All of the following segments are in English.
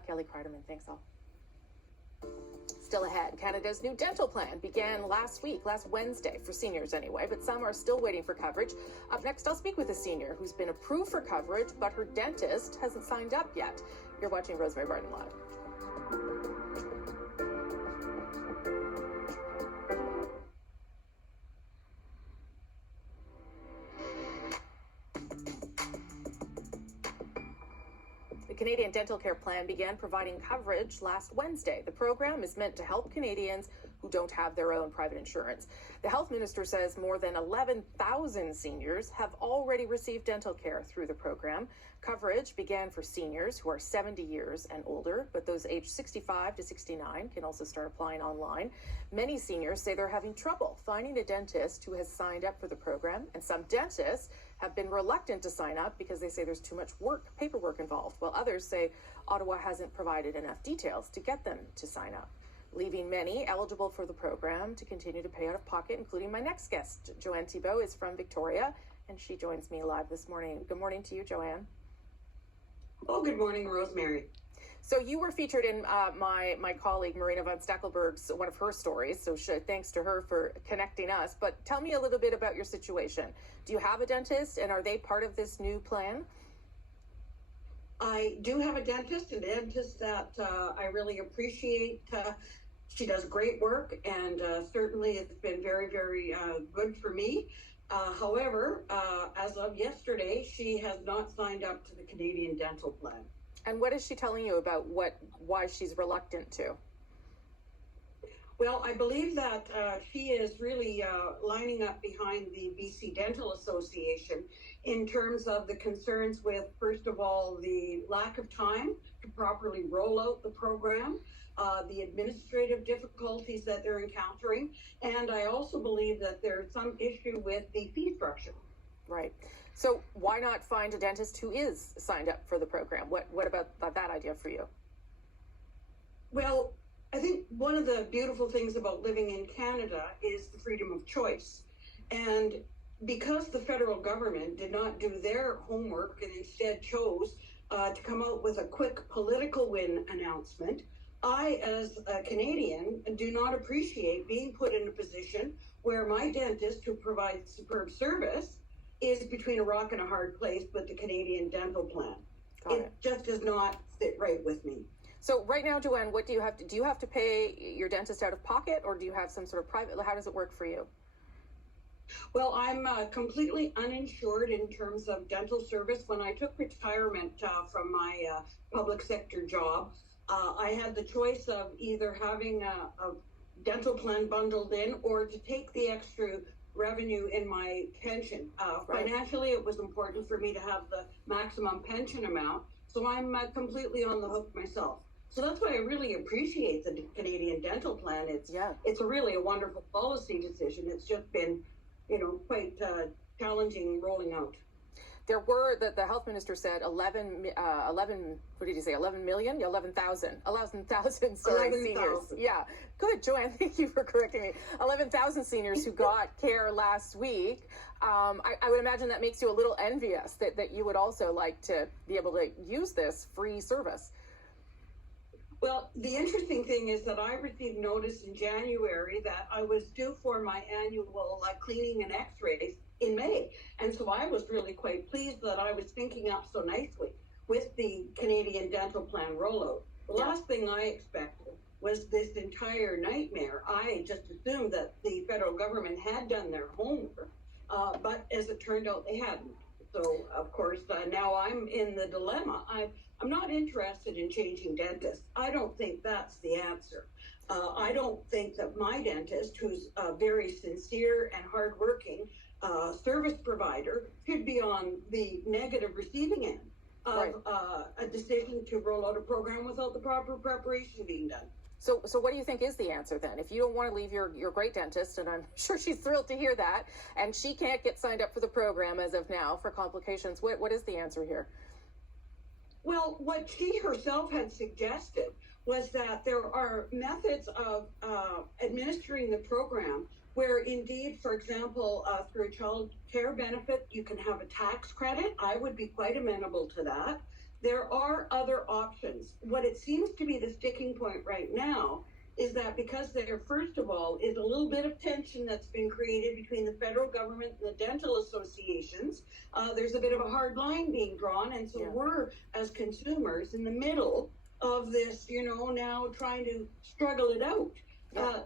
Kelly Carterman. Thanks all. Still ahead, Canada's new dental plan began last Wednesday, for seniors anyway, but some are still waiting for coverage. Up next, I'll speak with a senior who's been approved for coverage, but her dentist hasn't signed up yet. You're watching Rosemary Barton Live. The Canadian Dental Care Plan began providing coverage last Wednesday. The program is meant to help Canadians who don't have their own private insurance. The health minister says more than 11,000 seniors have already received dental care through the program. Coverage began for seniors who are 70 years and older, but those aged 65 to 69 can also start applying online. Many seniors say they're having trouble finding a dentist who has signed up for the program, and some dentists have been reluctant to sign up because they say there's too much paperwork involved, while others say Ottawa hasn't provided enough details to get them to sign up, leaving many eligible for the program to continue to pay out of pocket, including my next guest. Joanne Thibault is from Victoria, and she joins me live this morning. Good morning to you, Joanne. Oh, good morning, Rosemary. So you were featured in my colleague Marina von Stackelberg's, one of her stories, so thanks to her for connecting us. But tell me a little bit about your situation. Do you have a dentist, and are they part of this new plan? I do have a dentist that I really appreciate. She does great work, and certainly it's been very, very good for me. However, as of yesterday, she has not signed up to the Canadian Dental Plan. And what is she telling you about why she's reluctant to? Well, I believe that she is really lining up behind the BC Dental Association in terms of the concerns with, first of all, the lack of time to properly roll out the program, the administrative difficulties that they're encountering, and I also believe that there's some issue with the fee structure. Right. So why not find a dentist who is signed up for the program? What about that idea for you? Well, I think one of the beautiful things about living in Canada is the freedom of choice. And because the federal government did not do their homework and instead chose to come out with a quick political win announcement, I, as a Canadian, do not appreciate being put in a position where my dentist, who provides superb service, is between a rock and a hard place with the Canadian Dental Plan. It just does not sit right with me. So right now, Joanne, what do you have to pay your dentist out of pocket, or do you have some sort of private? How does it work for you? Well, I'm completely uninsured in terms of dental service. When I took retirement from my public sector job, I had the choice of either having a dental plan bundled in or to take the extra revenue in my pension. Right. Financially, it was important for me to have the maximum pension amount, so I'm completely on the hook myself. So that's why I really appreciate the Canadian Dental Plan. It's really a wonderful policy decision. It's just been, quite challenging rolling out. There were, the health minister said 11, what did he say, 11 million? 11,000, sorry, seniors. Yeah, good, Joanne, thank you for correcting me. 11,000 seniors who got care last week. I would imagine that makes you a little envious that you would also like to be able to use this free service. Well, the interesting thing is that I received notice in January that I was due for my annual cleaning and x-rays in May. And so I was really quite pleased that I was syncing up so nicely with the Canadian Dental Plan rollout. The last thing I expected was this entire nightmare. I just assumed that the federal government had done their homework, but as it turned out, they hadn't. So, of course, now I'm in the dilemma. I'm not interested in changing dentists. I don't think that's the answer. I don't think that my dentist, who's a very sincere and hardworking service provider, should be on the negative receiving end of a decision to roll out a program without the proper preparation being done. So what do you think is the answer then? If you don't want to leave your great dentist, and I'm sure she's thrilled to hear that, and she can't get signed up for the program as of now for complications, what is the answer here? Well, what she herself had suggested was that there are methods of administering the program where indeed, for example, through a child care benefit, you can have a tax credit. I would be quite amenable to that. there are other options. What it seems to be the sticking point right now is that because there, first of all, is a little bit of tension that's been created between the federal government and the dental associations. There's a bit of a hard line being drawn, and so we're, as consumers, in the middle of this, now trying to struggle it out.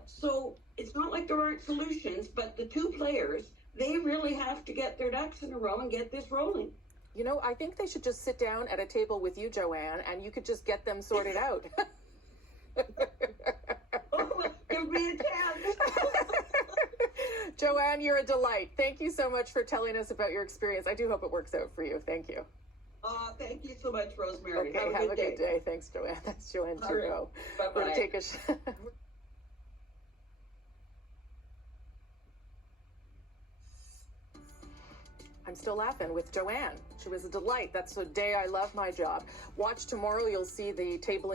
So it's not like there aren't solutions, but the two players, they really have to get their ducks in a row and get this rolling. I think they should just sit down at a table with you, Joanne, and you could just get them sorted out. Give me a chance. Joanne, you're a delight. Thank you so much for telling us about your experience. I do hope it works out for you. Thank you. Thank you so much, Rosemary. Okay, have a good day. Thanks, Joanne. That's Joanne Trudeau. Right. Bye-bye. We're going to take I'm still laughing with Joanne. She was a delight. That's the day I love my job. Watch tomorrow. You'll see the tabling